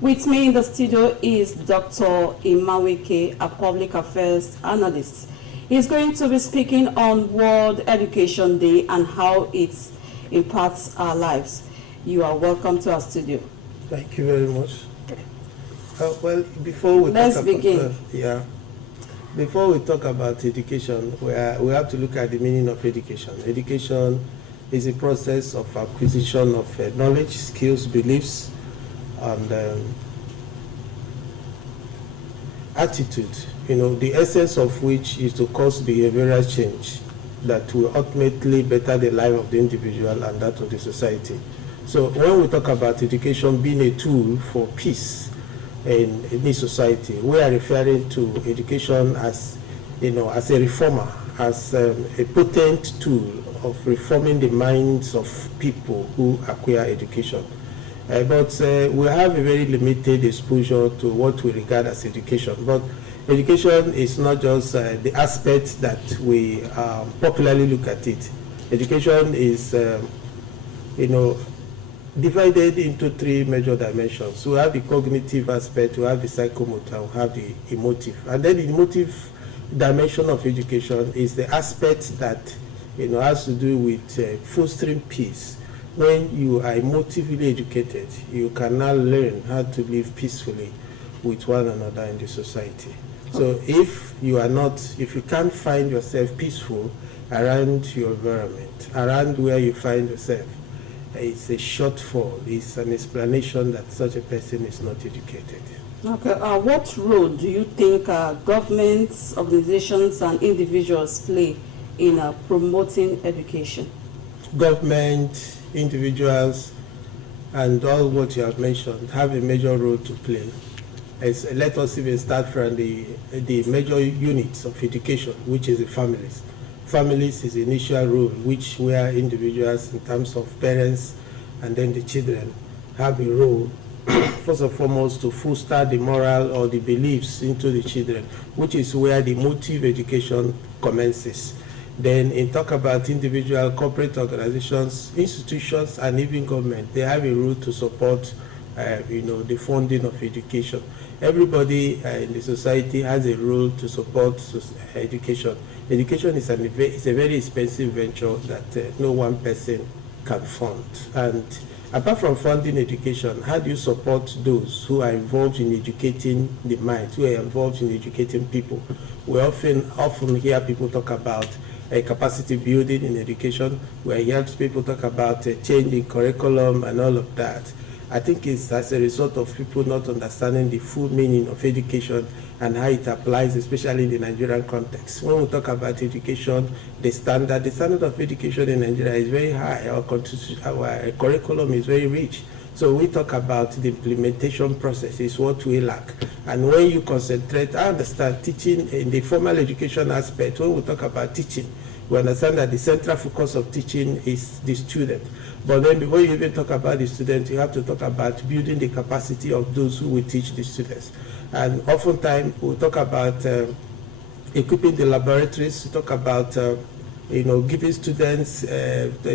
With me in the studio is Dr. Nweke, a public affairs analyst. He's going to be speaking on World Education Day and how it impacts our lives. You are welcome to our studio. Thank you very much. Well, before we before we talk about education, we have to look at the meaning of education. Education is a process of acquisition of knowledge, skills, beliefs, and attitude, the essence of which is to cause behavioral change that will ultimately better the life of the individual and that of the society. So when we talk about education being a tool for peace in any society, we are referring to education as, as a reformer, as a potent tool of reforming the minds of people who acquire education. But we have a very limited exposure to what we regard as education. But education is not just the aspect that we popularly look at it. Education is, divided into three major dimensions. We have the cognitive aspect, we have the psychomotor, we have the emotive. And then the emotive dimension of education is the aspect that has to do with fostering peace. When you are emotively educated, you can now learn how to live peacefully with one another in the society. So if you can't find yourself peaceful around your environment, around where you find yourself, it's a shortfall, it's an explanation that such a person is not educated. Okay, what role do you think governments, organizations, and individuals play in promoting education? Government, individuals, and all what you have mentioned have a major role to play. Let us even start from the major units of education, which is the families. Families is the initial role, where individuals in terms of parents and then the children have a role, first and foremost, to foster the moral or the beliefs into the children, which is where the motive education commences. Then in talk about individual, corporate organizations, institutions, and even government, they have a role to support the funding of education. Everybody in the society has a role to support education. Education is a very expensive venture that no one person can fund. And apart from funding education, how do you support those who are involved in educating the mind, who are involved in educating people? We often hear people talk about capacity building in education. We hear people talk about changing curriculum and all of that. I think it's as a result of people not understanding the full meaning of education and how it applies, especially in the Nigerian context. When we talk about education, the standard of education in Nigeria is very high. Our curriculum is very rich. So we talk about the implementation process is what we lack. And when you concentrate, I understand teaching in the formal education aspect. When we talk about teaching, we understand that the central focus of teaching is the student. But then before you even talk about the student, you have to talk about building the capacity of those who will teach the students. And oftentimes we talk about equipping the laboratories, we talk about giving students,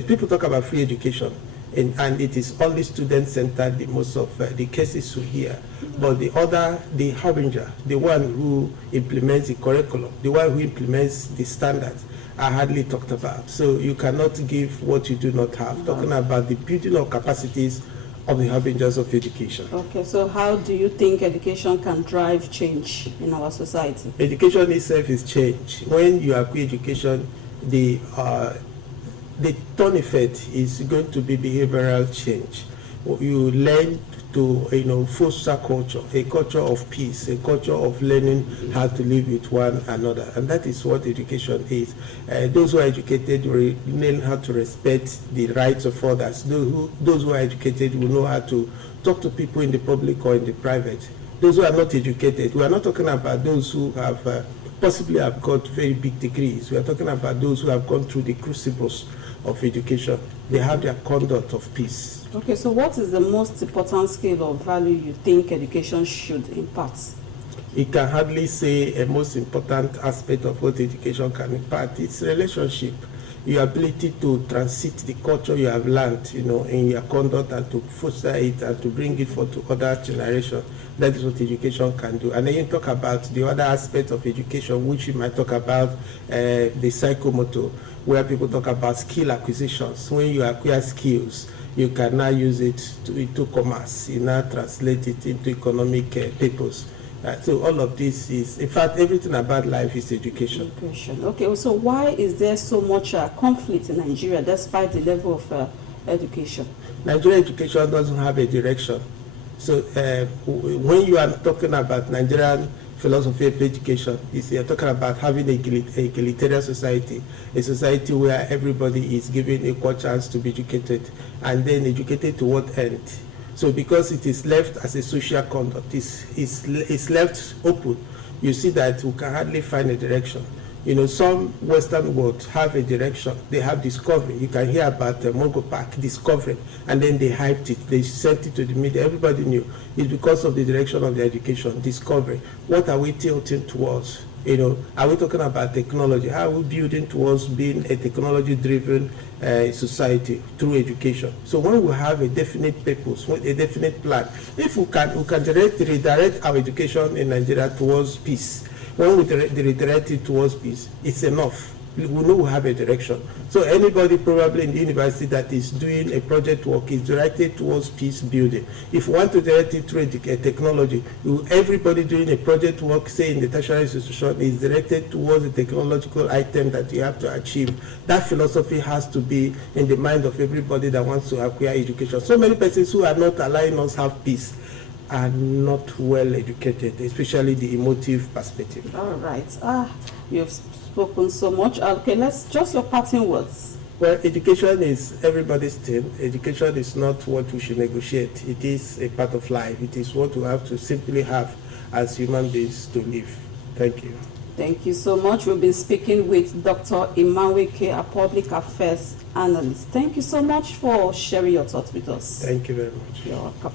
people talk about free education. And it is only student-centered in most of the cases we hear. But the harbinger, the one who implements the curriculum, the one who implements the standards, are hardly talked about. So you cannot give what you do not have. Talking about the building of capacities of the harbingers of education. Okay, so how do you think education can drive change in our society? Education itself is change. When you acquire education, the turn effect is going to be behavioral change. You learn to foster culture, a culture of peace, a culture of learning how to live with one another, and that is what education is. Those who are educated will learn how to respect the rights of others. Those who are educated will know how to talk to people in the public or in the private. Those who are not educated, we are not talking about those who have possibly have got very big degrees. We are talking about those who have gone through the crucibles of education. They have their conduct of peace. Okay, so what is the most important skill or value you think education should impart? It can hardly say a most important aspect of what education can impart. It's relationship. your ability to transit the culture you have learned, in your conduct, and to foster it and to bring it forth to other generations. That is what education can do. And then you talk about the other aspect of education, which you might talk about the psychomotor, where people talk about skill acquisitions. When you acquire skills, you can now use it into commerce. You now translate it into economic papers. So all of this is, in fact, everything about life is education. Okay, so why is there so much conflict in Nigeria despite the level of education? Nigeria education doesn't have a direction. So when you are talking about Nigerian philosophy of education, you're talking about having a egalitarian society, a society where everybody is given equal chance to be educated, and then educated to what end? So because it is left as a social conduct, it's left open, you see that we can hardly find a direction. Some Western world have a direction. They have discovery. You can hear about Mongo Park discovering, and then they hyped it. They sent it to the media. Everybody knew. It's because of the direction of the education, discovery. What are we tilting towards? Are we talking about technology? How are we building towards being a technology-driven society through education? So when we have a definite purpose, a definite plan, if we can redirect our education in Nigeria towards peace. When we redirect it towards peace, it's enough. We know we have a direction. So anybody probably in the university that is doing a project work is directed towards peace building. If you want to direct it through technology, everybody doing a project work, say in the tertiary institution, is directed towards a technological item that you have to achieve. That philosophy has to be in the mind of everybody that wants to acquire education. So many persons who are not allowing us have peace are not well educated, especially the emotive perspective. All right. You've spoken so much. Okay, let's just your parting words. Well, education is everybody's thing. Education is not what we should negotiate. It is a part of life. It is what we have to simply have as human beings to live. Thank you. Thank you so much. We've been speaking with Dr. Nweke, a public affairs analyst. Thank you so much for sharing your thoughts with us. Thank you very much. You're welcome.